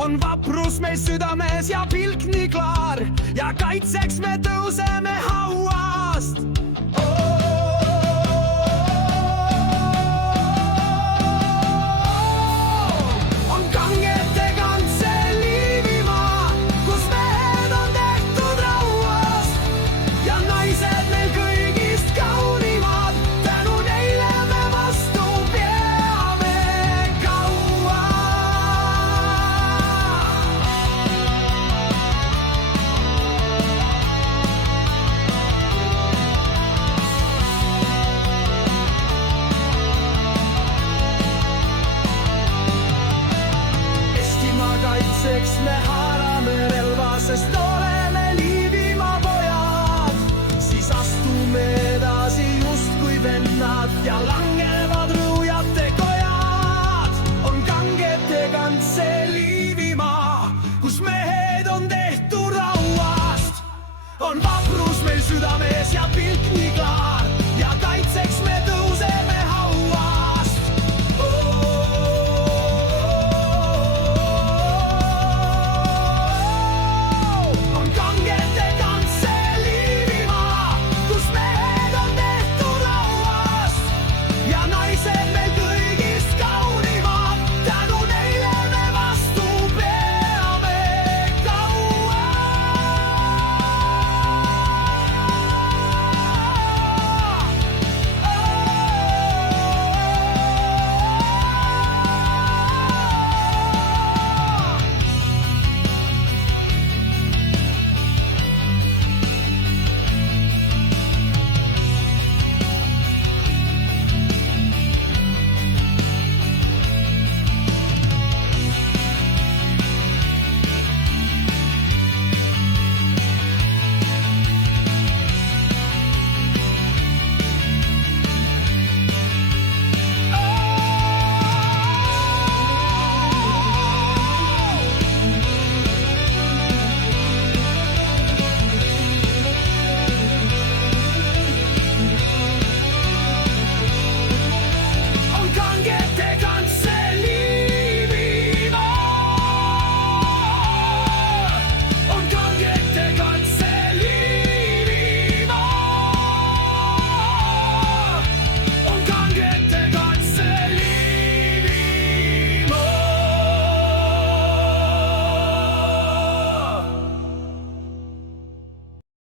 on vaprus meil südames ja pilk nii klaar ja kaitseks me tõuseme hauast. On kangete kants see Liivimaa, kus mehed on tehtud rauast ja naised meil kõigist kaunimad. Tänu neile me vastu peame kaua. Eestimaa kaitseks me haarame relva, sest oleme Liivimaa pojad. Siis astume edasi justkui vennad ja langevad rõujate kojad. On kangete kants see Liivimaa, kus mehed on tehtud rauast. On vaprus meil südames ja pilk nii klaar ja kaitseks me tõuseme.